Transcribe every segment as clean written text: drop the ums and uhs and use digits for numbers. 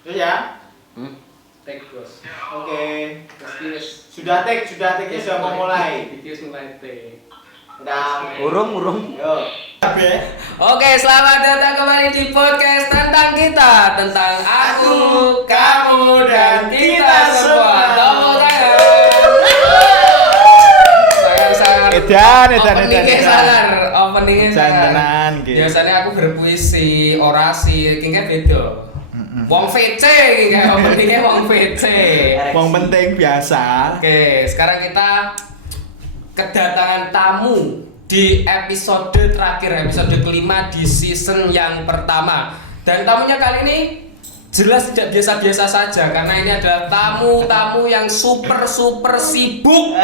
Terus ya? Take bos. Oke. Terus Sudah take-nya sudah mau mulai. Video mulai take. Udah. Urung. Yo. Oke, selamat datang kembali di podcast tentang kita, tentang aku, kamu, dan kita semua. Tepuk tangan. Sangar-sangar. Edan. Openingnya sangar. Openingnya sangar. Tenan, gitu. Biasanya aku berpuisi, orasi, kayaknya beda. Wong VC, kayak openingnya Wong VC. Wong penting biasa. Oke, sekarang kita kedatangan tamu di episode terakhir, episode kelima di season yang pertama. Dan tamunya kali ini jelas tidak biasa-biasa saja, karena ini adalah tamu yang super sibuk.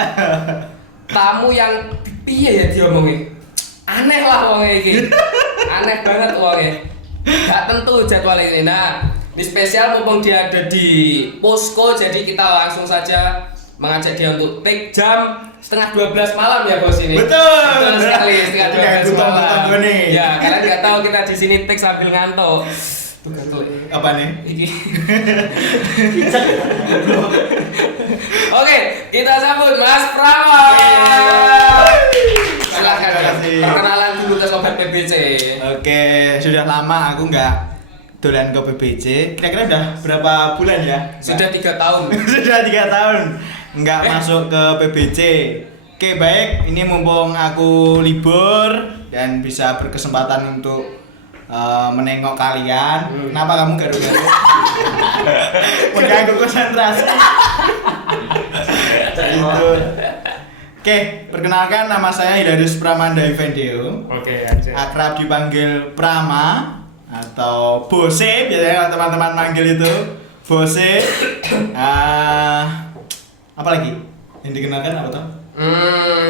Tamu yang piye ya diomongin? Aneh lah wongnya ini. Aneh banget wongnya. Gak tentu jadwal ini. Nah, ini spesial mumpung dia ada di posko, jadi kita langsung saja mengajak dia untuk take jam setengah 12 malam ya bos ini. Betul Sekali setengah 12 malam. Nih. Ya, kalian nggak tahu kita di sini take sambil ngantuk. Tuh ngantuk. Apa nih? Iki. Oke, kita sambut Mas Prama. Silakan. Terima kasih. Perkenalan dulu ke sobat PBC. Oke, sudah lama aku nggak dolan ke PBC. Kira-kira udah berapa bulan ya? Sudah 3 tahun. Sudah 3 tahun nggak masuk ke PBC. Oke, baik, ini mumpung aku libur dan bisa berkesempatan untuk menengok kalian. Kenapa kamu garu-garu? Mengganggu konsentrasi. Gitu. Oke, perkenalkan nama saya Hidayus Pramanda Effendio. Oke, aja. Akrab dipanggil Prama atau Bose, biasanya teman-teman manggil itu Bose. Apa lagi yang dikenalkan apa tuh?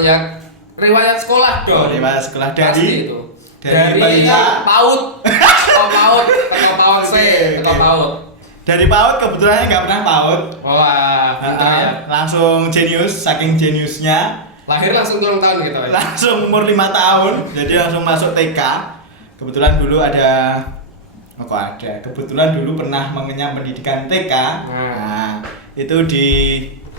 Ya riwayat sekolah dong. Riwayat sekolah Pasti dari itu. dari Dari balita. PAUD. PAUD C, Oke. PAUD. Dari PAUD kebetulan nggak pernah PAUD. Wah, pintar ya. Langsung jenius, saking jeniusnya. Lahir langsung 3 tahun gitu aja. Langsung umur 5 tahun, jadi langsung masuk TK. Kebetulan dulu kebetulan dulu pernah mengenyam pendidikan TK. Nah, itu di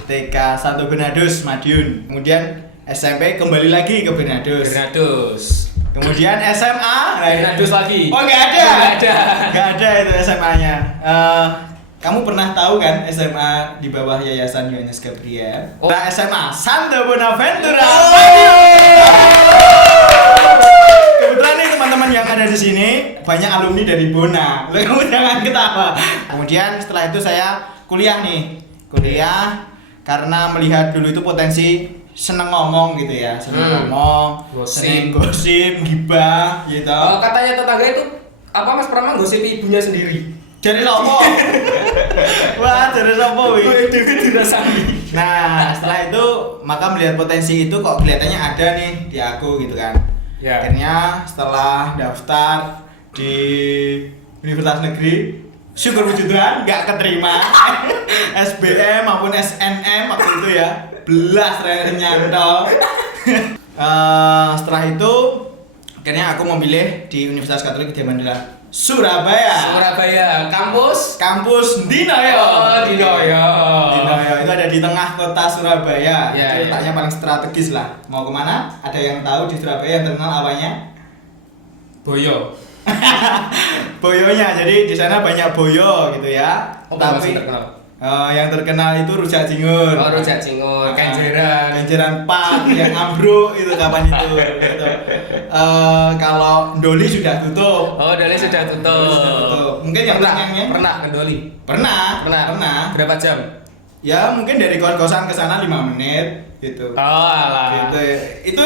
TK Santo Bernardus Madiun. Kemudian SMP kembali lagi ke Bernardus. Bernardus. Kemudian SMA, Bernardus lagi. Oh, nggak ada. Nggak ada. Itu SMA-nya. Kamu pernah tahu kan SMA di bawah Yayasan Yohanes Gabriel? Oh. Nah, SMA Santo Bonaventura. Kebetulan nih teman-teman yang ada di sini banyak alumni dari Bona. Kamu jangan ketawa. Kemudian setelah itu saya kuliah karena melihat dulu itu potensi seneng ngomong gitu ya, seneng gosip, gibah gitu. Katanya tetangga itu apa Mas Pramang gosip ibunya sendiri. Dari sopo? Wah, dari sopo wih. Nah, setelah itu maka melihat potensi itu kok kelihatannya ada nih di aku gitu kan. Ya. Akhirnya setelah daftar di Universitas Negeri, syukur puji Tuhan nggak keterima. SBM maupun SNM waktu itu ya, belas nyantol. Setelah itu akhirnya aku memilih di Universitas Katolik Widya Mandala Surabaya, kampus Dinoyo. Oh, Dinoyo. Itu ada di tengah kota Surabaya. Ya, Itu letaknya paling strategis lah. Mau kemana? Ada yang tahu di Surabaya yang terkenal apanya? Boyo. Boyonya. Jadi di sana banyak boyo gitu ya. Oh, Tapi terkenal. yang terkenal itu rujak cingur. Oh, rujak cingur, Kenjeran Pak yang ambruk itu kapan itu. Gitu. Kalau Doli sudah tutup. Oh, Doli sudah tutup. Mungkin yang terakhirnya pernah ke Doli. Pernah. Berapa jam? Ya mungkin dari kos-kosan ke sana 5 menit gitu. Oh, alah. Gitu. Itu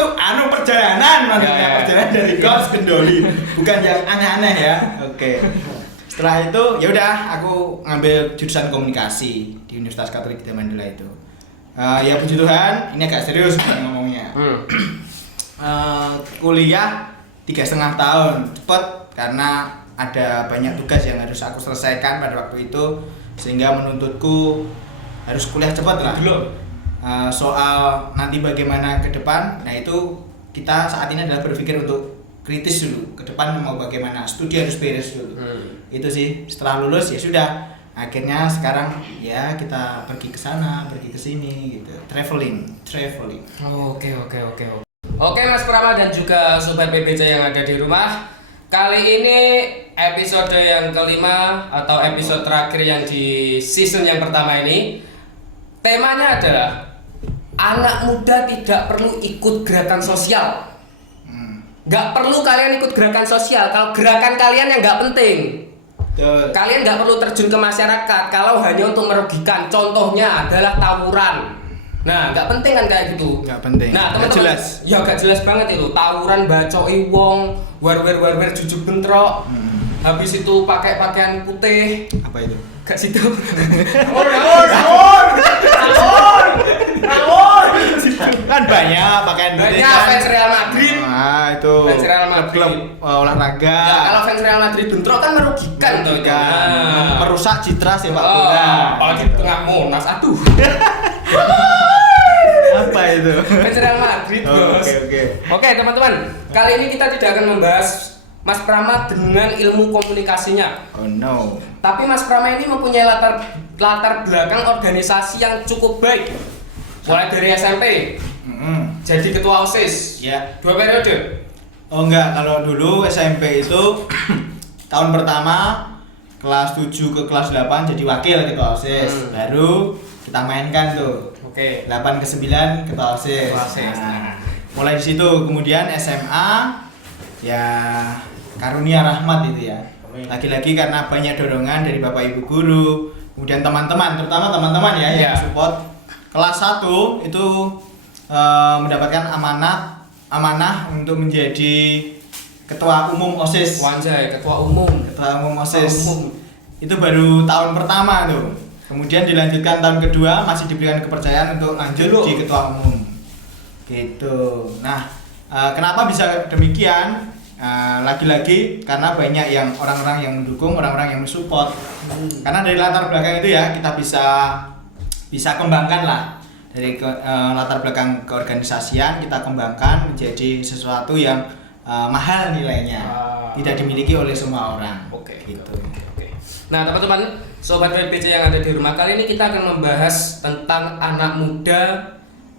perjalanan maksudnya, Ya. perjalanan dari kos ke Doli, bukan yang aneh-aneh ya. Oke. Setelah itu ya udah aku ngambil jurusan komunikasi di Universitas Katolik Widya Mandala itu. Ya puji Tuhan, ini agak serius ngomongnya. Kuliah 3,5 tahun cepet karena ada banyak tugas yang harus aku selesaikan pada waktu itu sehingga menuntutku harus kuliah cepat lah. Soal nanti bagaimana ke depan, nah itu kita saat ini adalah berpikir untuk kritis dulu ke depan mau bagaimana, studi harus beres dulu. Itu sih, setelah lulus ya sudah akhirnya sekarang ya kita pergi ke sana, pergi ke sini gitu. Traveling. Oke Mas Prama dan juga Sobat PBC yang ada di rumah. Kali ini episode yang kelima atau episode terakhir yang di season yang pertama ini, temanya adalah anak muda tidak perlu ikut gerakan sosial. Nggak perlu kalian ikut gerakan sosial kalau gerakan kalian yang nggak penting. Betul. Kalian nggak perlu terjun ke masyarakat kalau hanya untuk merugikan. Contohnya adalah tawuran. Nah, nggak penting kan kayak gitu. Nggak penting. Nah, Nggak teman-teman, jelas. ya nggak jelas banget itu. Tawuran, bacoi wong, war jujuk bentrok. Habis itu pakai pakaian putih. Apa itu? Gak situ. Kan banyak pakaian putih Banyak kan. fans Real Madrid. Itu. Fans Real Madrid. Klub olahraga. Ya, kalau fans Real Madrid bentrok kan merugikan tuh. Nah. Merusak citra sepak bola. Oh, di tengah Monas, aduh. Apa itu? Fans Real Madrid, bos. Oke. Oke, teman-teman. Kali ini kita tidak akan membahas Mas Prama dengan ilmu komunikasinya. Oh no. Tapi Mas Prama ini mempunyai latar belakang organisasi yang cukup baik. Mulai dari SMP, jadi ketua OSIS. Ya. 2 periode. Oh enggak, kalau dulu SMP itu tahun pertama kelas 7 ke kelas 8 jadi wakil ketua OSIS. Baru kita mainkan tuh. Oke. 8 ke 9 ketua OSIS. Ketua OSIS. Nah, mulai di situ kemudian SMA ya karunia rahmat itu ya. Lagi-lagi karena banyak dorongan dari Bapak Ibu guru, kemudian teman-teman, terutama teman-teman ya yang support. Kelas 1 itu mendapatkan amanah untuk menjadi ketua umum OSIS. Wanjay, ketua umum. Ketua umum OSIS. Itu baru tahun pertama tuh. Kemudian dilanjutkan tahun kedua masih diberikan kepercayaan untuk lanjut di ketua umum. Gitu. Nah, kenapa bisa demikian? Lagi-lagi karena banyak yang orang-orang yang mendukung, orang-orang yang mensupport. Karena dari latar belakang itu ya kita bisa kembangkan lah dari latar belakang keorganisasian kita kembangkan menjadi sesuatu yang mahal nilainya, tidak dimiliki oleh semua orang. Oke. Gitu. Nah, teman-teman, Sobat PPC yang ada di rumah, kali ini kita akan membahas tentang anak muda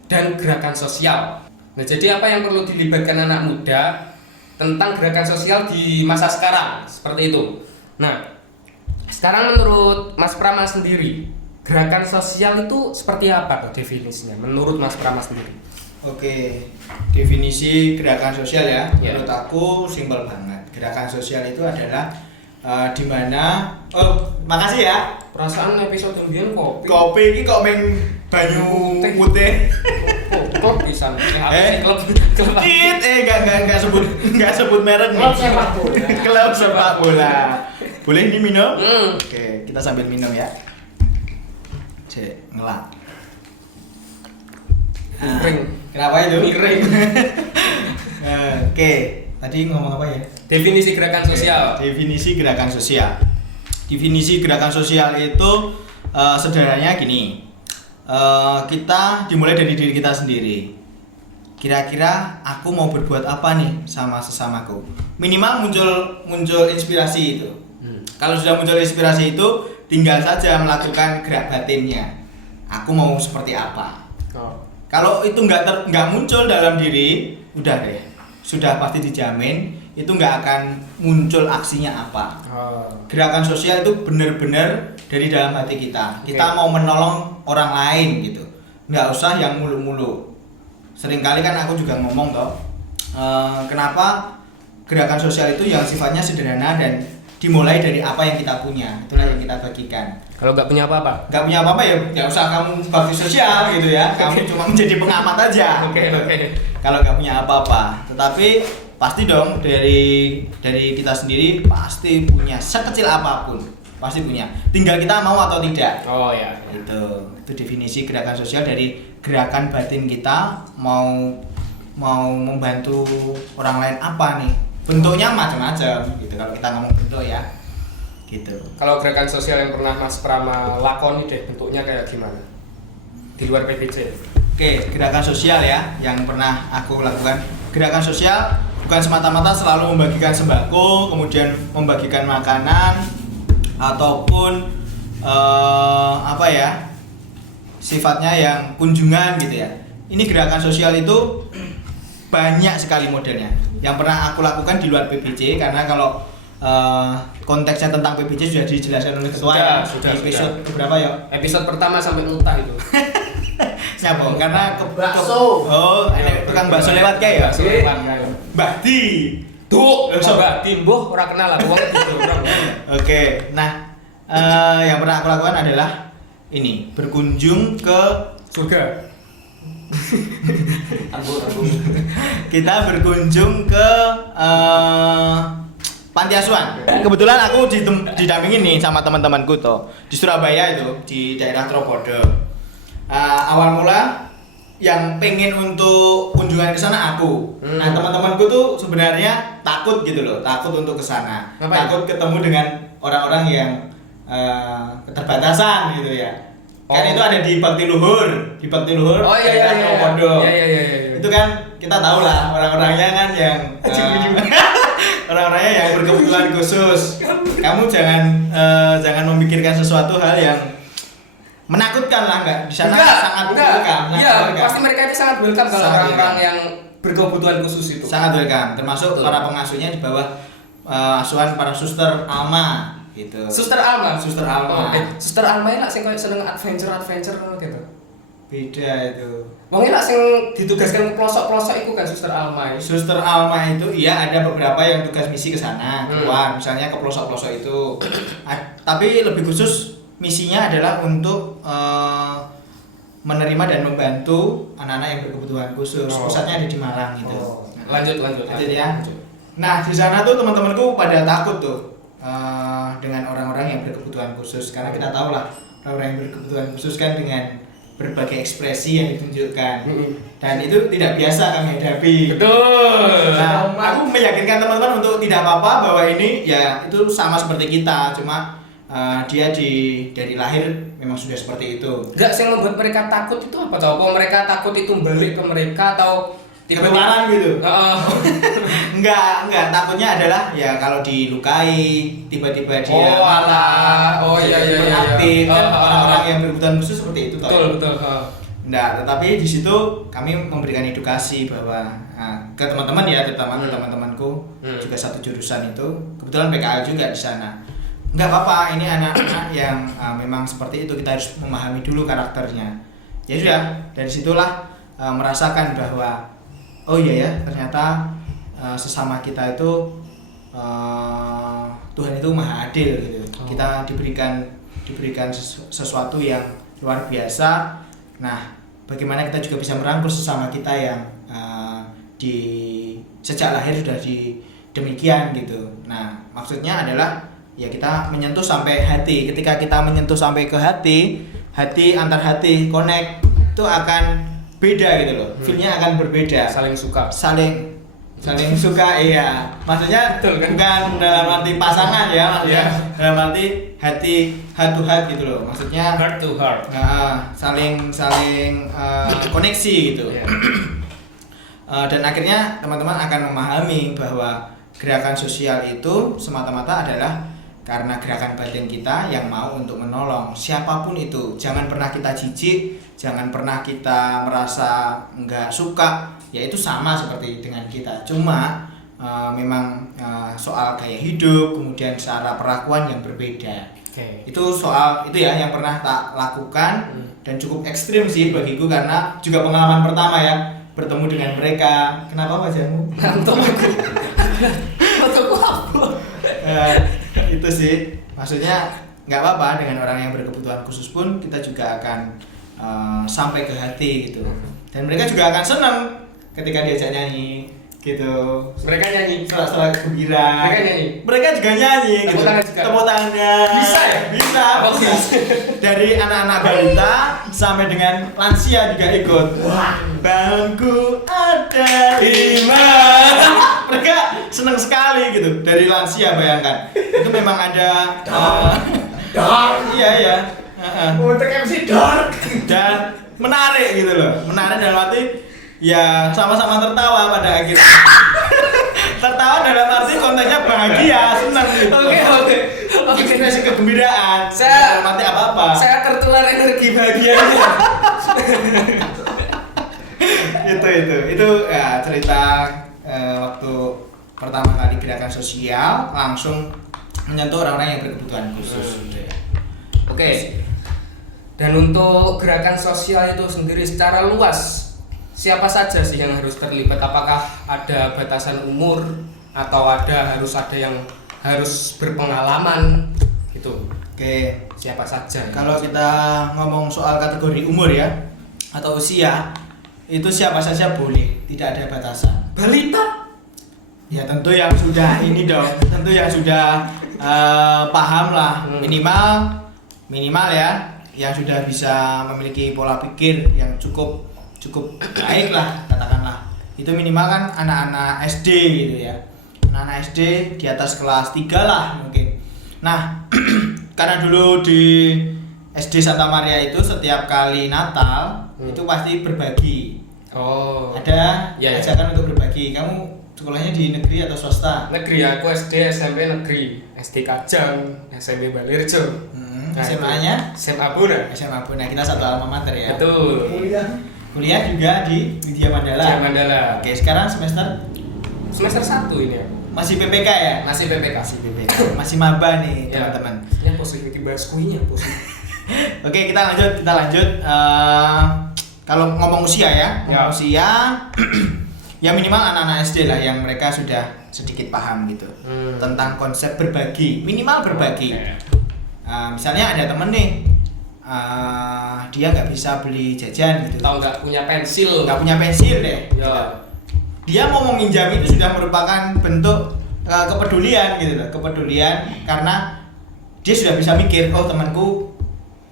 dan gerakan sosial. Nah, jadi apa yang perlu dilibatkan anak muda tentang gerakan sosial di masa sekarang, seperti itu. Nah, sekarang menurut Mas Prama sendiri, gerakan sosial itu seperti apa tuh definisinya? Menurut Mas Prama sendiri? Oke, definisi gerakan sosial ya. Ya. Menurut aku simpel banget. Gerakan sosial itu adalah di mana makasih ya. Perasaan episode mbiyen kopi. Kopi ini kok meng banyu putih. Klub bisa. Klub. Enggak sebut merek nih. Klub sepak bola. Klub sepak bola. Boleh ini minum? Hmm. Oke, kita sambil minum ya. Cek ngelak. Miring. Kenapa itu? Miring. Oke, tadi ngomong apa ya? Definisi gerakan sosial. Definisi gerakan sosial. Definisi gerakan sosial itu sederhananya gini. Kita dimulai dari diri kita sendiri. Kira-kira aku mau berbuat apa nih sama sesamaku? Minimal muncul inspirasi itu. Kalau sudah muncul inspirasi itu, tinggal saja melakukan gerak batinnya. Aku mau seperti apa? Kalau itu nggak muncul dalam diri, udah deh, sudah pasti dijamin itu nggak akan muncul aksinya apa. Gerakan sosial itu benar-benar dari dalam hati kita. Kita mau menolong orang lain gitu, nggak usah yang mulu-mulu. Seringkali kan aku juga ngomong toh, kenapa gerakan sosial itu yang sifatnya sederhana dan dimulai dari apa yang kita punya, itulah yang kita bagikan. Kalau nggak punya apa-apa? Nggak punya apa-apa ya, nggak usah kamu bakti sosial gitu ya. Kamu cuma menjadi pengamat aja. Oke. Kalau nggak punya apa-apa, tetapi pasti dong dari kita sendiri pasti punya, sekecil apapun pasti punya. Tinggal kita mau atau tidak. Oh ya. Itu definisi gerakan sosial dari gerakan batin kita mau membantu orang lain apa nih? Bentuknya macam-macam gitu kalau kita ngomong bentuk ya. Gitu. Kalau gerakan sosial yang pernah Mas Prama lakoni deh, bentuknya kayak gimana? Di luar PPC. Oke, gerakan sosial ya yang pernah aku lakukan. Gerakan sosial bukan semata-mata selalu membagikan sembako, kemudian membagikan makanan ataupun apa ya, sifatnya yang kunjungan gitu ya. Ini gerakan sosial itu banyak sekali modelnya yang pernah aku lakukan di luar PBJ, karena kalau konteksnya tentang PBJ sudah dijelaskan oleh ketua ya di episode keberapa ya? Episode pertama sampai muntah itu. Siapa? Karena bakso. Oh, ada tukang bakso lewat kayak ya? Bakso lewat kayak. Mbah Di. Tuh, coba timbuh ora kenal aku gitu orang. Oke, nah yang pernah aku lakukan adalah ini, berkunjung ke Surga. kita berkunjung ke panti asuhan. Kebetulan aku didampingin nih sama teman-temanku tuh di Surabaya itu, di daerah Tropodo. Awal mula yang pengen untuk kunjungan ke sana aku. Nah, teman-temanku tuh sebenarnya takut gitu loh, takut untuk ke sana. Takut ketemu dengan orang-orang yang keterbatasan gitu ya. Kan itu ada di Bakti Luhur, Oh iya. Tropodo. Iya. Itu kan kita tahu lah orang-orangnya kan yang orang-orangnya yang berkebutuhan khusus. Kamu jangan memikirkan sesuatu hal yang menakutkan lah, enggak di sana sangat welcome. Iya, pasti mereka itu sangat welcome kalau orang-orang yang berkebutuhan khusus itu. Sangat welcome, termasuk para pengasuhnya di bawah asuhan para suster Alma gitu. Suster Alma. Suster Alma. Suster Alma ini lah sing koyo seneng adventure ngono gitu. Beda itu. Wong lak sing ditugaskan ke pelosok-pelosok itu kan Suster Alma. Suster Alma itu iya ada beberapa yang tugas misi ke sana, keluar misalnya ke pelosok-pelosok itu. Tapi lebih khusus misinya adalah untuk menerima dan membantu anak-anak yang berkebutuhan khusus. Pusatnya ada di Malang gitu. Lanjut ya. Nah, di sana tuh teman-temanku pada takut tuh dengan orang-orang yang berkebutuhan khusus, karena kita tahu lah orang-orang yang berkebutuhan khusus kan dengan berbagai ekspresi yang ditunjukkan dan itu tidak biasa kami hadapi. Betul. Nah, aku meyakinkan teman-teman untuk tidak apa-apa, bahwa ini ya itu sama seperti kita, cuma dia dari lahir memang sudah seperti itu. Enggak, yang membuat mereka takut itu apa? Apa mereka takut itu balik ke mereka atau ketularan gitu? Enggak, takutnya adalah ya kalau dilukai tiba-tiba dia aktif kan, orang-orang yang berkebutuhan khusus seperti itu toh. Betul. Nah, tetapi di situ kami memberikan edukasi bahwa ke teman-teman ya, terutama ke teman-temanku juga satu jurusan itu, kebetulan PKL juga di sana. Enggak apa-apa, ini anak-anak yang memang seperti itu, kita harus memahami dulu karakternya. Ya sudah, dari situlah merasakan bahwa oh iya ya, ternyata sesama kita itu Tuhan itu maha adil gitu. Kita diberikan sesuatu yang luar biasa. Nah, bagaimana kita juga bisa merangkul sesama kita yang sejak lahir sudah demikian gitu. Nah, maksudnya adalah ya kita menyentuh sampai hati. Ketika kita menyentuh sampai ke hati antar hati connect, itu akan beda gitu loh. Feel-nya akan berbeda. Saling suka, iya. Maksudnya bukan dalam arti pasangan ya, maksudnya dalam arti hati heart to heart gitu loh. Maksudnya heart to heart. Saling koneksi gitu. Dan akhirnya teman-teman akan memahami bahwa gerakan sosial itu semata-mata adalah karena gerakan batin kita yang mau untuk menolong siapapun itu. Jangan pernah kita jijik, jangan pernah kita merasa enggak suka, ya itu sama seperti dengan kita. Cuma memang soal gaya hidup, kemudian cara perlakuan yang berbeda. Itu soal itu ya yang pernah tak lakukan dan cukup ekstrim sih bagiku, karena juga pengalaman pertama ya bertemu dengan mereka. Kenapa wajahmu? Ngantuk aku. Ngantukku apa? Itu sih, maksudnya nggak apa-apa dengan orang yang berkebutuhan khusus pun kita juga akan sampai ke hati gitu, dan mereka juga akan senang ketika diajak nyanyi gitu. Mereka nyanyi setelah gembira. Mereka juga nyanyi gitu. Tepuk tangannya. Bisa ya? Bisa. Dari anak-anak balita sampai dengan lansia juga ikut. Bangku ada 5. Mereka senang sekali gitu. Dari lansia, bayangkan. Itu memang ada dark. Iya. Untuk MC dark. Dan menarik gitu loh. Menarik dalam arti ya sama-sama tertawa pada akhirnya. Tertawa dalam arti kontennya bahagia, senang gitu. Oke. ekspresi kegembiraan. Saya- Tidak mati apa-apa. Saya tertular energi bahagianya. Itu ya cerita waktu pertama kali gerakan sosial langsung menyentuh orang-orang yang berkebutuhan khusus gitu ya. Oke. Dan untuk gerakan sosial itu sendiri secara luas, siapa saja sih yang harus terlibat? Apakah ada batasan umur atau harus ada yang harus berpengalaman gitu? Oke, Siapa saja? kalau kita ngomong soal kategori umur ya atau usia, itu siapa saja boleh, tidak ada batasan. Balita? Ya tentu yang sudah ini dong, tentu yang sudah paham lah, minimal ya, yang sudah bisa memiliki pola pikir yang cukup baik lah katakanlah. Itu minimal kan anak-anak SD gitu ya, anak-anak SD di atas kelas 3 lah mungkin. Nah karena dulu di SD Santa Maria itu setiap kali Natal itu pasti berbagi. Oh. Ada Ya, ya. ajakan untuk berbagi. Kamu sekolahnya di negeri atau swasta? Negeri, aku SD, SMP negeri, SD Kajang, SMP Balirjo. Nah, SMA-nya? SMA Buna. SMA Buna. Kita satu alma mater ya. Betul. Kuliah juga di Widya Mandala. Widya Mandala. Oke, sekarang semester Semester 1 ini ya. masih PPK ya? Masih PPK. Masih PPK. Masih maba nih, Ya. teman-teman. Ya positif bahas kuinya, positif. Oke, kita lanjut. Kalau ngomong usia ya, Ya. usia ya minimal anak-anak SD lah yang mereka sudah sedikit paham gitu tentang konsep berbagi, minimal berbagi. Oke. Misalnya ada temen nih, dia nggak bisa beli jajan gitu, Tahu nggak punya pensil? nggak punya pensil deh. Ya. Dia mau meminjam itu sudah merupakan bentuk kepedulian gitu loh, kepedulian karena dia sudah bisa mikir, oh temanku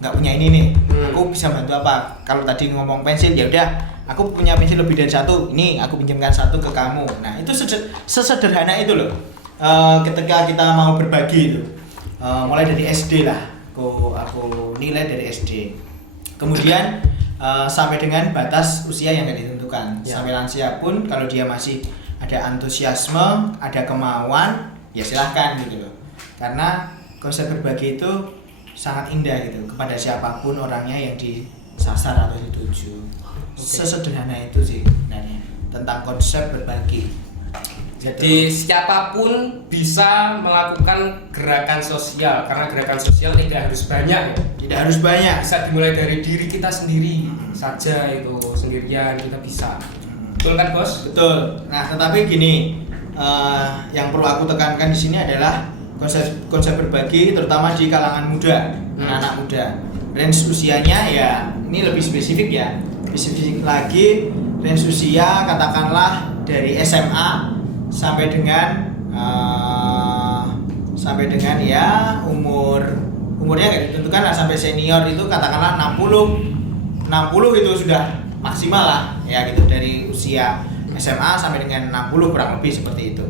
nggak punya ini nih, aku bisa bantu apa? Kalau tadi ngomong pensil, ya udah, aku punya pensil lebih dari satu, ini aku pinjamkan satu ke kamu. Nah itu sesederhana itu loh. Ketika kita mau berbagi itu, mulai dari SD lah, aku nilai dari SD. Kemudian sampai dengan batas usia yang tidak ditentukan. Ya. Sampai lansia pun kalau dia masih ada antusiasme, ada kemauan, ya silahkan gitu loh. Karena konsep berbagi itu sangat indah gitu kepada siapapun orangnya yang disasar atau dituju. Sesederhana itu sih sebenarnya tentang konsep berbagi. Jadi siapapun bisa melakukan gerakan sosial karena gerakan sosial tidak harus banyak ya. Tidak harus banyak. Bisa dimulai dari diri kita sendiri saja, itu sendirian kita bisa. Betul kan bos? Betul. Nah, tetapi gini, yang perlu aku tekankan di sini adalah konsep berbagi, terutama di kalangan muda, anak muda. Range usianya ya, ini lebih spesifik ya. Spesifik lagi, range usia katakanlah dari SMA sampai dengan ya umurnya nggak ditentukan lah, sampai senior itu katakanlah 60 itu sudah maksimal lah ya gitu, dari usia SMA sampai dengan 60 kurang lebih seperti itu.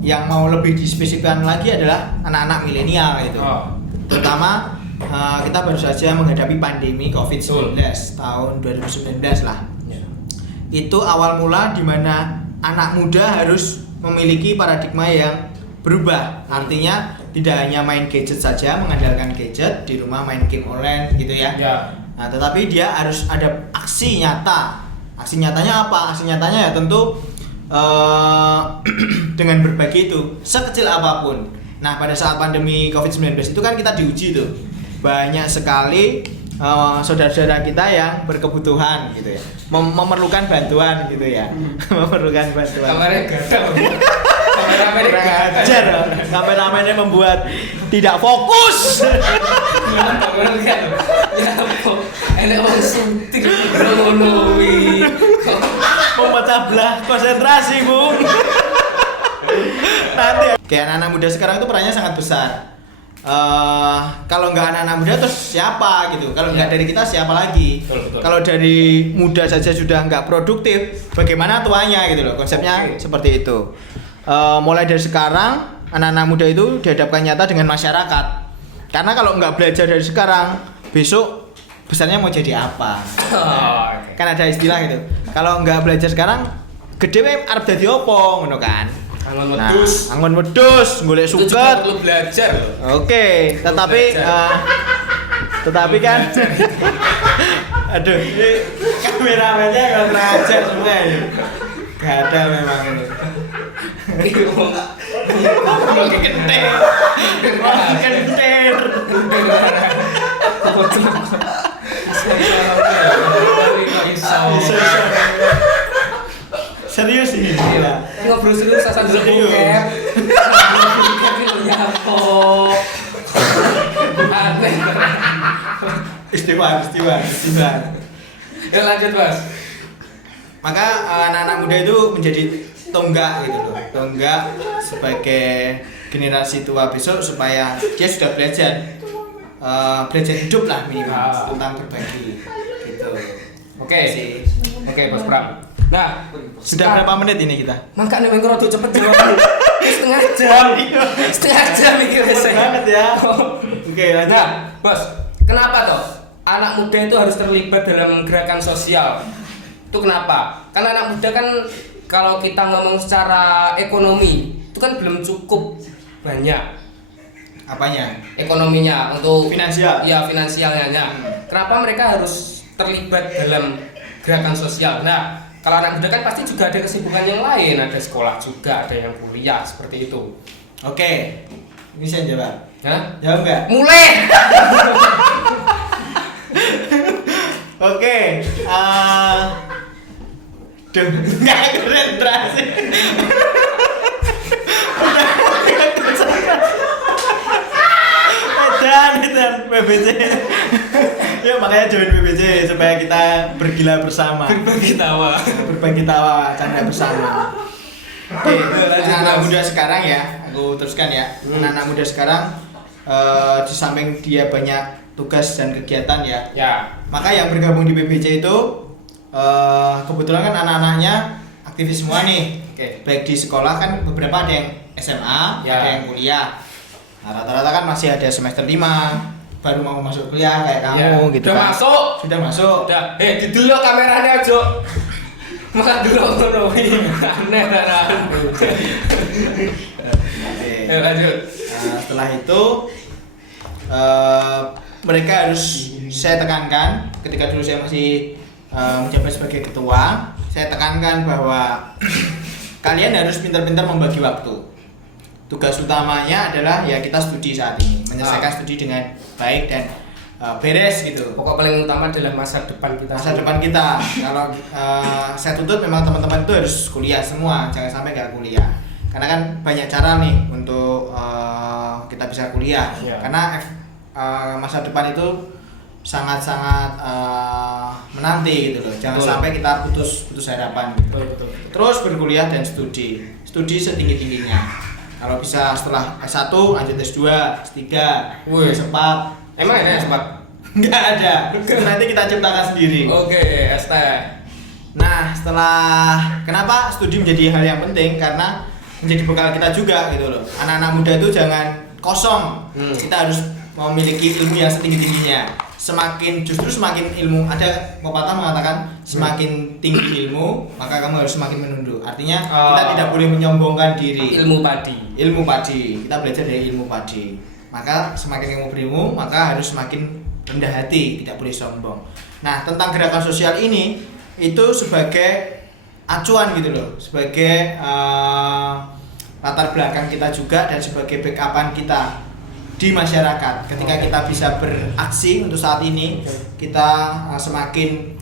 Yang mau lebih dispesifikkan lagi adalah anak-anak milenial gitu. Terutama kita baru saja menghadapi pandemi COVID-19 tahun 2019 lah. Itu awal mula di mana anak muda harus memiliki paradigma yang berubah. Artinya tidak hanya main gadget saja, mengandalkan gadget di rumah, main game online gitu ya. Nah, tetapi dia harus ada aksi nyata. Aksi nyatanya apa? Aksi nyatanya ya tentu dengan berbagi itu sekecil apapun. Nah, pada saat pandemi COVID-19 itu kan kita diuji tuh. Banyak sekali saudara-saudara kita yang berkebutuhan gitu ya, memerlukan bantuan gitu ya. Memerlukan bantuan. Kamarnya gagal. Kameramennya gagal. Ajar, kameramennya membuat tidak fokus. Ya apa? Enak orang suntik ngono wi. Memecah belah konsentrasi, Bung. Nanti kayak anak-anak muda sekarang itu perannya sangat besar. Kalau nggak anak-anak muda terus siapa gitu? Kalau nggak dari kita siapa lagi? Betul. Kalau dari muda saja sudah nggak produktif, bagaimana tuanya gitu loh? Konsepnya seperti itu. Mulai dari sekarang anak-anak muda itu dihadapkan nyata dengan masyarakat. Karena kalau nggak belajar dari sekarang, besok besarnya mau jadi apa? Kan ada istilah gitu. Kalau nggak belajar sekarang, gede arep dadi opo ngono kan? Angon Nah, wedhus. angon wedhus, golek Itu juga suket. perlu belajar loh. Oke, tetapi kan aduh, ini kameramennya nggak belajar semua ini. Gak ada memang ini. Lagi kentir. Serius ini. Ngobrol serius asal Serius. bokep. Nyapa. Aneh. Istighfar. Ya lanjut, Mas. Maka anak-anak muda itu menjadi tonggak gitu loh. Tonggak sebagai generasi tua besok supaya dia sudah belajar hidup lah minimal tentang berbagi gitu. Oke sih. Oke, Bos Pram. Nah, Sudah berapa menit ini kita? makanya memang rada cepet jawab. Setengah jam mikir saya. Banget ya. Oke, lanjut. Nah, Bos, kenapa toh anak muda itu harus terlibat dalam gerakan sosial? Itu kenapa? Karena anak muda kan kalau kita ngomong secara ekonomi itu kan belum cukup banyak Apanya? ekonominya untuk Finansial. Ya, finansialnya. Kenapa mereka harus terlibat dalam gerakan sosial? Nah, kalau anak muda kan pasti juga ada kesibukan yang lain, ada sekolah juga, ada yang kuliah seperti itu. Oke. Ini saya jawab. Hah? Jawab enggak? Mulai. Oke. Duh, nggak konsentrasi. Dan PBC. Ya makanya join PBC supaya kita bergila bersama. Berbagi tawa. Berbagi tawa, canda bersama. Oke, anak-anak muda sekarang ya, aku teruskan ya. Anak-anak muda sekarang di samping dia banyak tugas dan kegiatan ya. Ya. Maka yang bergabung di PBC itu kebetulan kan anak-anaknya aktivis semua nih. Oke. Baik di sekolah kan beberapa ada yang SMA, Ya. ada yang kuliah. Nah, rata-rata kan masih ada semester 5 baru mau masuk kuliah kayak kamu Ya. gitu Udah kan. masuk. Sudah masuk. Udah. Didelok kameranya aja. Malah dulu ngono iki. Aneh tenan. Oke. Ya lanjut. Nah, setelah itu mereka harus saya tekankan ketika dulu saya masih menjabat sebagai ketua, saya tekankan bahwa kalian harus pintar-pintar membagi waktu. Tugas utamanya adalah ya kita studi saat ini, menyelesaikan studi dengan baik dan beres gitu. Pokok paling utama adalah masa depan kita. Masa depan kita. Kalau saya tuntut memang teman-teman itu harus kuliah semua, jangan sampai nggak kuliah. Karena kan banyak cara nih untuk kita bisa kuliah. Ya. Karena masa depan itu sangat-sangat menanti gitu loh. Jangan Betul. sampai kita putus harapan gitu. Betul. Terus berkuliah dan studi setinggi-tingginya. Kalau bisa setelah S1 lanjut S2, S3, Wih. S4. Emang ada sempat? Nggak ada. Nanti kita ciptakan sendiri. Oke, ST. Nah, setelah kenapa studi menjadi hal yang penting karena menjadi bekal kita juga gitu loh. Anak-anak muda itu jangan kosong. Kita harus memiliki ilmu yang setinggi-tingginya. Justru semakin ilmu, ada pepatah mengatakan semakin tinggi ilmu, maka kamu harus semakin menunduk. Artinya kita tidak boleh menyombongkan diri. Ilmu padi. Ilmu padi. Kita belajar dari ilmu padi. Maka semakin kamu berilmu, maka harus semakin rendah hati, tidak boleh sombong. Nah, tentang gerakan sosial ini itu sebagai acuan gitu loh, sebagai latar belakang kita juga dan sebagai backupan kita di masyarakat. Ketika kita bisa beraksi untuk saat ini, kita semakin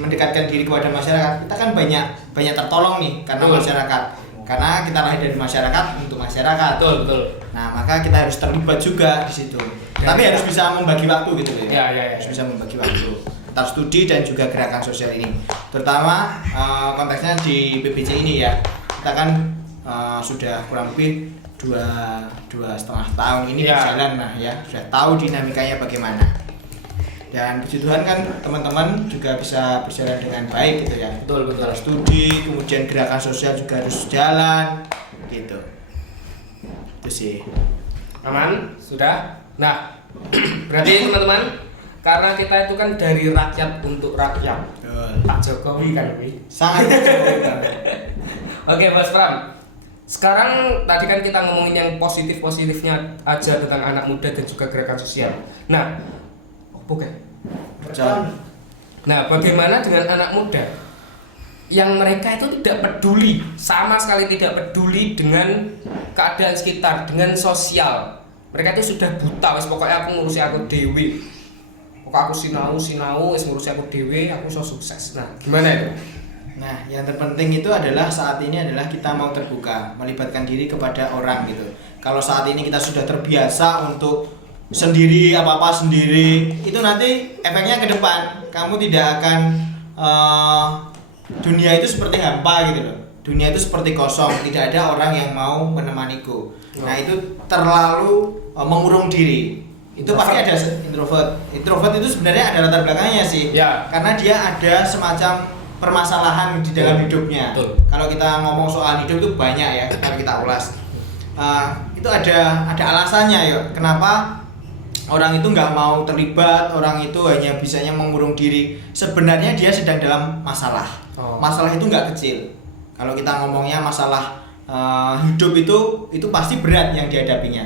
mendekatkan diri kepada masyarakat. Kita kan banyak tertolong nih karena masyarakat. Karena kita lahir dari masyarakat untuk masyarakat. Betul. Nah, maka kita harus terlibat juga di situ. Tapi harus bisa membagi waktu gitu ya. Ya. Harus bisa membagi waktu antar studi dan juga gerakan sosial ini. Terutama konteksnya di PBC ini ya. Kita kan sudah kurang lebih dua setengah tahun ini berjalan, nah ya sudah tahu dinamikanya bagaimana. Dan puji Tuhan kan teman-teman juga bisa berjalan dengan baik gitu ya. Betul. Studi, kemudian gerakan sosial juga harus jalan gitu. Itu sih. Aman? Sudah? Nah, berarti teman-teman, karena kita itu kan dari rakyat untuk rakyat. Pak Jokowi kan, Wi. Sangat. Oke, Bos Pram. sekarang tadi kan kita ngomongin yang positifnya aja tentang anak muda dan juga gerakan sosial. Nah, bukan. Nah, bagaimana dengan anak muda yang mereka itu tidak peduli, sama sekali tidak peduli dengan keadaan sekitar, dengan sosial. Mereka itu sudah buta, wis pokoknya aku ngurusi aku dewi. Pokoknya aku sinau, wis ngurusi aku dewi, aku so sukses. Nah, gimana itu? Nah, yang terpenting itu adalah saat ini adalah kita mau terbuka, melibatkan diri kepada orang gitu. Kalau saat ini kita sudah terbiasa untuk sendiri, apa-apa sendiri, itu nanti efeknya ke depan. Kamu tidak akan dunia itu seperti hampa gitu loh. Dunia itu seperti kosong, tidak ada orang yang mau menemaniku. Nah, itu terlalu mengurung diri. Itu pasti ada introvert. Introvert itu sebenarnya ada latar belakangnya sih. Ya. Karena dia ada semacam permasalahan di dalam hidupnya. Betul. Kalau kita ngomong soal hidup itu banyak ya, kalau kita ulas. Itu ada alasannya ya. Kenapa orang itu nggak mau terlibat, orang itu hanya bisanya mengurung diri. Sebenarnya dia sedang dalam masalah. Masalah itu nggak kecil. Kalau kita ngomongnya masalah hidup itu pasti berat yang dihadapinya.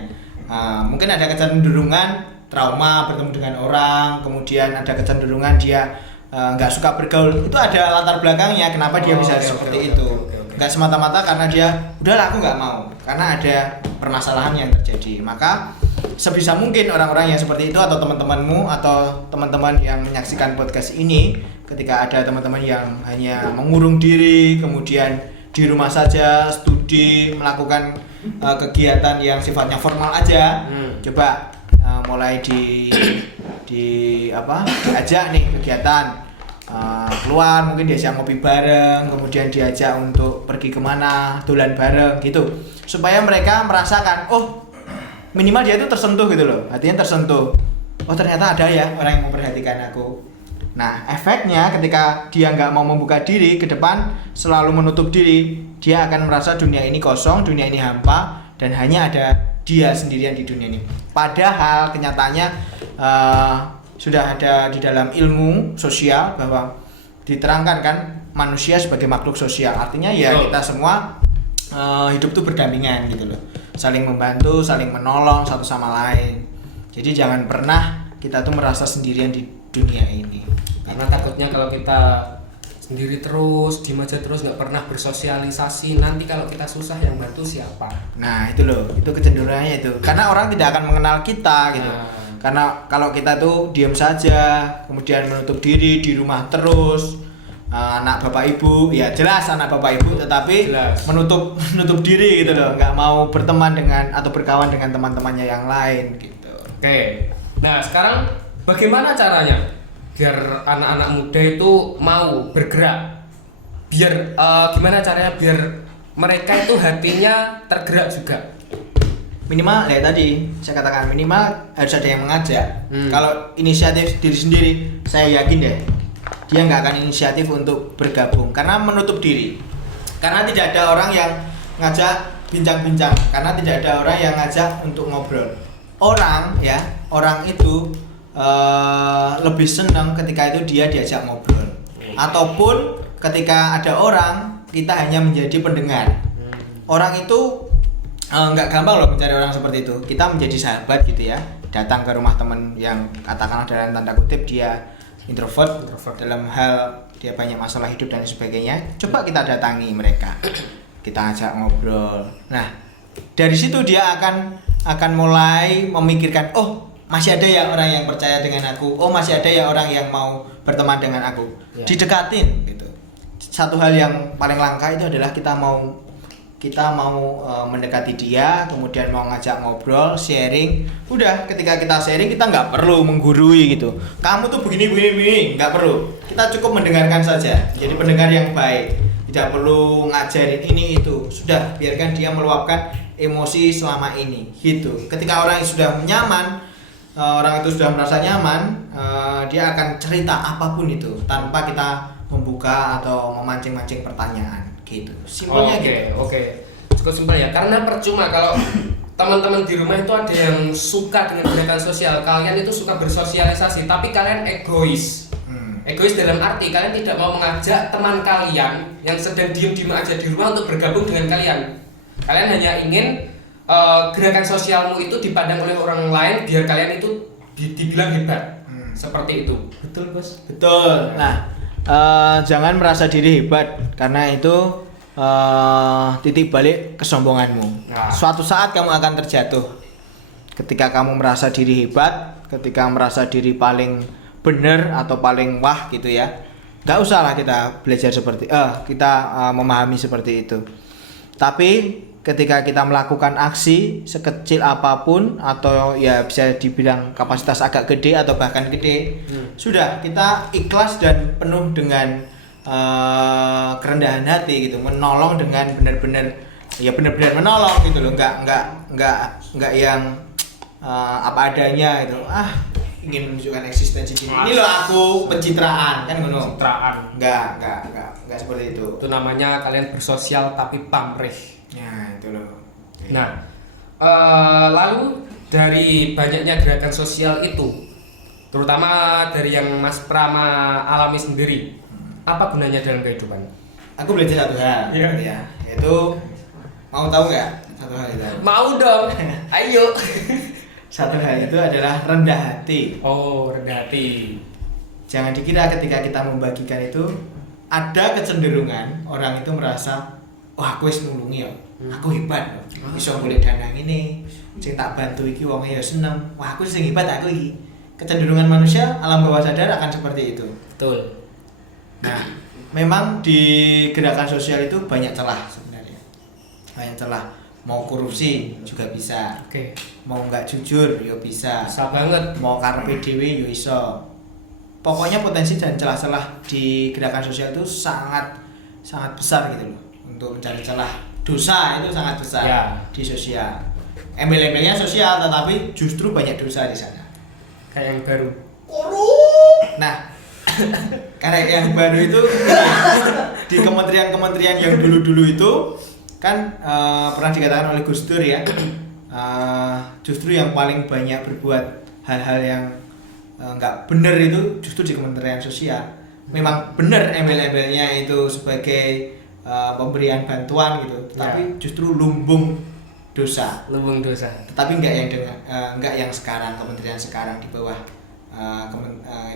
Mungkin ada kecenderungan trauma bertemu dengan orang, kemudian ada kecenderungan dia nggak suka bergaul. Itu ada latar belakangnya kenapa dia bisa seperti itu. Nggak semata-mata karena dia udahlah aku nggak mau, karena ada permasalahan yang terjadi. Maka sebisa mungkin orang-orang yang seperti itu atau teman-temanmu atau teman-teman yang menyaksikan podcast ini, ketika ada teman-teman yang hanya mengurung diri, kemudian di rumah saja studi, melakukan kegiatan yang sifatnya formal aja, coba mulai diajak nih kegiatan, keluar, mungkin diajak ngopi bareng, kemudian diajak untuk pergi kemana, dolan bareng gitu, supaya mereka merasakan minimal dia itu tersentuh gitu loh, hatinya tersentuh. Oh ternyata ada ya orang yang memperhatikan aku. Nah efeknya ketika dia nggak mau membuka diri ke depan, selalu menutup diri, dia akan merasa dunia ini kosong, dunia ini hampa, dan hanya ada dia sendirian di dunia ini. Padahal kenyataannya sudah ada di dalam ilmu sosial bahwa diterangkan kan manusia sebagai makhluk sosial. Artinya ya kita semua hidup tuh berdampingan gitu loh, saling membantu, saling menolong satu sama lain. Jadi jangan pernah kita tuh merasa sendirian di dunia ini. Karena takutnya kalau kita sendiri terus, diem aja terus, nggak pernah bersosialisasi, nanti kalau kita susah yang bantu siapa? Nah itu loh, itu kecenderungannya itu. Karena orang tidak akan mengenal kita gitu. Karena kalau kita tuh diem saja, kemudian menutup diri di rumah terus, anak bapak ibu, ya jelas anak bapak ibu, tetapi menutup diri gitu loh, nggak mau berteman dengan atau berkawan dengan teman-temannya yang lain gitu. Oke, nah sekarang bagaimana caranya biar anak-anak muda itu mau bergerak? Biar gimana caranya biar mereka itu hatinya tergerak juga? Minimal ya tadi saya katakan, minimal harus ada yang mengajak. Kalau inisiatif diri sendiri, saya yakin deh dia nggak akan inisiatif untuk bergabung karena menutup diri. Karena tidak ada orang yang ngajak bincang-bincang, karena tidak ada orang yang ngajak untuk ngobrol. Orang itu lebih senang ketika itu dia diajak ngobrol, ataupun ketika ada orang kita hanya menjadi pendengar. Orang itu nggak gampang loh mencari orang seperti itu. Kita menjadi sahabat gitu ya, datang ke rumah teman yang katakanlah dalam tanda kutip dia introvert dalam hal dia banyak masalah hidup dan sebagainya. Coba kita datangi mereka, kita ajak ngobrol. Nah dari situ dia akan mulai memikirkan, oh masih ada ya orang yang percaya dengan aku, oh masih ada ya orang yang mau berteman dengan aku, didekatin gitu. Satu hal yang paling langka itu adalah kita mau mendekati dia, kemudian mau ngajak ngobrol, sharing. Udah, ketika kita sharing kita nggak perlu menggurui gitu, kamu tuh begini, nggak perlu. Kita cukup mendengarkan saja, jadi pendengar yang baik, tidak perlu ngajarin ini itu. Sudah, biarkan dia meluapkan emosi selama ini gitu. Ketika orang yang sudah nyaman, orang itu sudah merasa nyaman, dia akan cerita apapun itu tanpa kita membuka atau memancing-mancing pertanyaan gitu. Simpelnya gitu. Oke. Cukup simpel ya. Karena percuma kalau teman-teman di rumah itu ada yang suka dengan gerakan sosial, kalian itu suka bersosialisasi, tapi kalian egois. Egois dalam arti kalian tidak mau mengajak teman kalian yang sedang diem-diem aja di rumah untuk bergabung dengan kalian. Kalian hanya ingin gerakan sosialmu itu dipandang oleh orang lain biar kalian itu dibilang hebat. Seperti itu. Betul, Bos? Betul. Nah, jangan merasa diri hebat karena itu titik balik kesombonganmu. Nah. Suatu saat kamu akan terjatuh. Ketika kamu merasa diri hebat, ketika merasa diri paling benar atau paling wah gitu ya. Gak usahlah kita belajar seperti kita memahami seperti itu. Tapi ketika kita melakukan aksi sekecil apapun atau ya bisa dibilang kapasitas agak gede atau bahkan gede, sudah kita ikhlas dan penuh dengan kerendahan hati gitu, menolong dengan benar-benar menolong gitu loh, nggak yang apa adanya gitu, ingin menunjukkan eksistensi diri. Ini loh aku pencitraan kan ngono. Pencitraan. Nggak seperti itu. Itu namanya kalian bersosial tapi pamrih. Ya itu loh. Nah, lalu dari banyaknya gerakan sosial itu, terutama dari yang Mas Prama alami sendiri, apa gunanya dalam kehidupan? Aku belajar satu hal, ya, yaitu mau tahu nggak satu hal itu? Mau dong, ayo. Satu hal itu adalah rendah hati. Oh, rendah hati. Jangan dikira ketika kita membagikan itu ada kecenderungan orang itu merasa wah aku wis nulungi ya, aku hebat loh, bisa golek dana ini, sing tak bantu iki wong ya seneng, wah aku sing hebat aku iki. Kecenderungan manusia alam bawah sadar akan seperti itu. Betul. Nah, memang di gerakan sosial itu banyak celah sebenarnya, banyak celah. Mau korupsi juga bisa, mau nggak jujur ya bisa, banget. mau karepe dhewe ya iso. Pokoknya potensi dan celah-celah di gerakan sosial itu sangat besar gitu loh. Untuk mencari celah dosa itu sangat besar di sosial. Embel-embelnya sosial tetapi justru banyak dosa di sana. Kayak yang baru. Nah, karena yang baru itu di kementerian-kementerian yang dulu-dulu itu kan pernah dikatakan oleh Gus Dur ya, justru yang paling banyak berbuat hal-hal yang nggak benar itu justru di Kementerian Sosial. Memang benar embel-embelnya itu sebagai pemberian bantuan gitu, tetapi justru lumbung dosa. Tetapi nggak yang sekarang, kementerian sekarang di bawah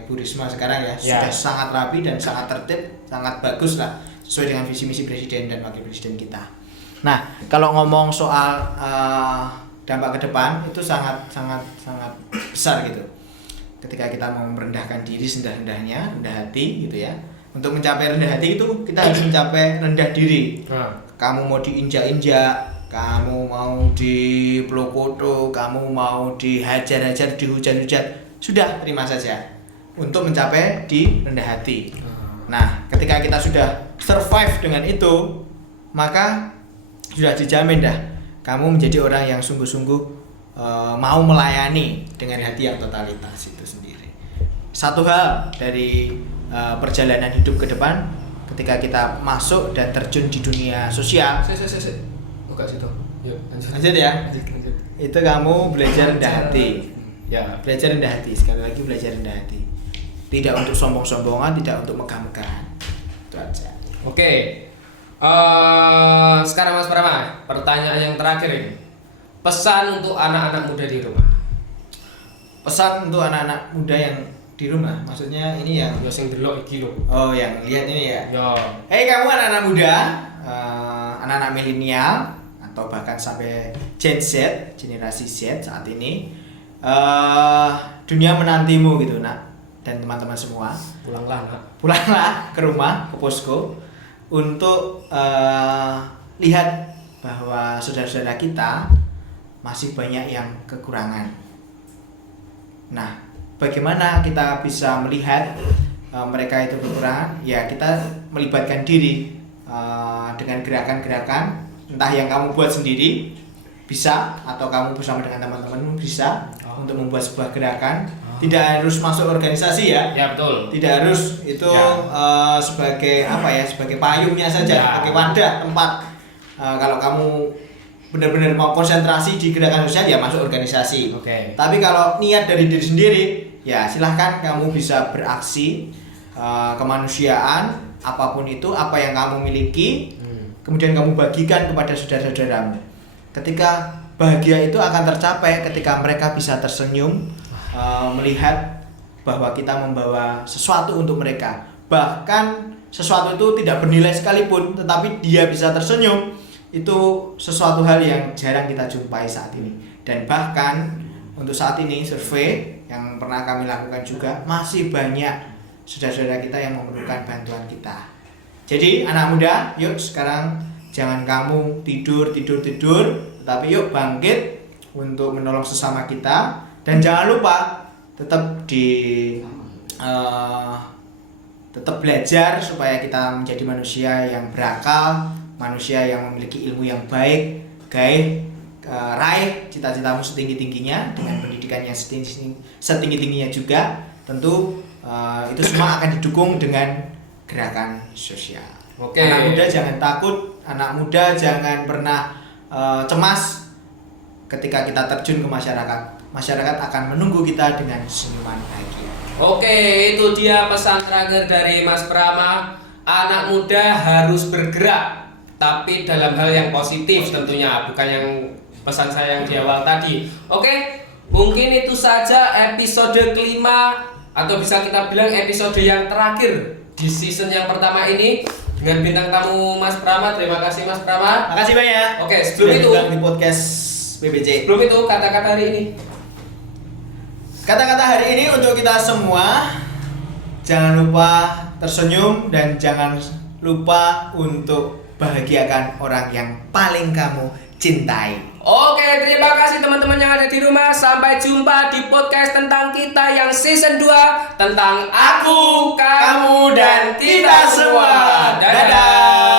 Ibu Risma sekarang ya sudah sangat rapi dan sangat tertib, sangat bagus lah sesuai dengan visi misi presiden dan wakil presiden kita. Nah, kalau ngomong soal dampak ke depan itu sangat besar gitu. Ketika kita mau merendahkan diri serendah-rendahnya, rendah hati gitu ya. Untuk mencapai rendah hati itu kita harus mencapai rendah diri. Kamu mau diinjak-injak, kamu mau diplokoto, kamu mau dihajar-hajar, dihujat-hujat, sudah terima saja untuk mencapai di rendah hati. Nah, ketika kita sudah survive dengan itu, maka sudah dijamin dah kamu menjadi orang yang sungguh-sungguh mau melayani dengan hati yang totalitas itu sendiri. Satu hal dari perjalanan hidup ke depan, ketika kita masuk dan terjun di dunia sosial, Buka situ. Yuk, lanjut ya. Itu kamu belajar rendah hati. Ya, belajar rendah hati. Sekali lagi belajar rendah hati. Tidak untuk sombong-sombongan, tidak untuk megah-megahan. Itu aja. Oke. Sekarang Mas Prama, pertanyaan yang terakhir ini. Pesan untuk anak-anak muda di rumah. Pesan untuk anak-anak muda yang di rumah, maksudnya ini yang Yo sing delok iki lho. oh yang lihat ini ya. Yo. Hei kamu anak-anak muda, anak-anak milenial atau bahkan sampai Gen Z, generasi Z saat ini, dunia menantimu gitu nak dan teman-teman semua. Pulanglah ke rumah, ke posko untuk lihat bahwa saudara-saudara kita masih banyak yang kekurangan. Nah, bagaimana kita bisa melihat mereka itu kekurangan? Ya kita melibatkan diri dengan gerakan-gerakan, entah yang kamu buat sendiri bisa, atau kamu bersama dengan teman-temanmu bisa untuk membuat sebuah gerakan. Tidak harus masuk organisasi ya. Ya betul. Tidak harus itu sebagai apa ya, sebagai payungnya saja, sebagai wadah tempat. Kalau kamu benar-benar mau konsentrasi di gerakan sosial ya masuk organisasi. Tapi kalau niat dari diri sendiri ya silahkan kamu bisa beraksi kemanusiaan apapun itu, apa yang kamu miliki kemudian kamu bagikan kepada saudara-saudaramu. Ketika bahagia itu akan tercapai ketika mereka bisa tersenyum, melihat bahwa kita membawa sesuatu untuk mereka. Bahkan sesuatu itu tidak bernilai sekalipun, tetapi dia bisa tersenyum, itu sesuatu hal yang jarang kita jumpai saat ini. Dan bahkan untuk saat ini survei yang pernah kami lakukan juga, masih banyak saudara-saudara kita yang memerlukan bantuan kita. Jadi anak muda, yuk sekarang jangan kamu tidur, tetapi yuk bangkit untuk menolong sesama kita. Dan jangan lupa tetap belajar supaya kita menjadi manusia yang berakal, manusia yang memiliki ilmu yang baik. Raih cita-citamu setinggi-tingginya dengan pendidikan yang setinggi-tingginya juga. Tentu itu semua akan didukung dengan gerakan sosial. Anak muda jangan takut, anak muda jangan pernah cemas ketika kita terjun ke masyarakat. Masyarakat akan menunggu kita dengan senyuman bahagia. Oke, itu dia pesan terakhir dari Mas Prama. Anak muda harus bergerak, tapi dalam hal yang positif tentunya, bukan yang pesan saya yang di awal tadi. Oke, mungkin itu saja episode kelima, atau bisa kita bilang episode yang terakhir di season yang pertama ini dengan bintang tamu Mas Prama. Terima kasih Mas Prama. Makasih banyak. Oke, sebelum itu di podcast BBC. Sebelum itu kata-kata hari ini. Kata-kata hari ini untuk kita semua, jangan lupa tersenyum dan jangan lupa untuk bahagiakan orang yang paling kamu cintai. Oke, terima kasih teman-teman yang ada di rumah. Sampai jumpa di podcast tentang kita yang season 2 tentang aku, kamu, dan kita semua. Dadah.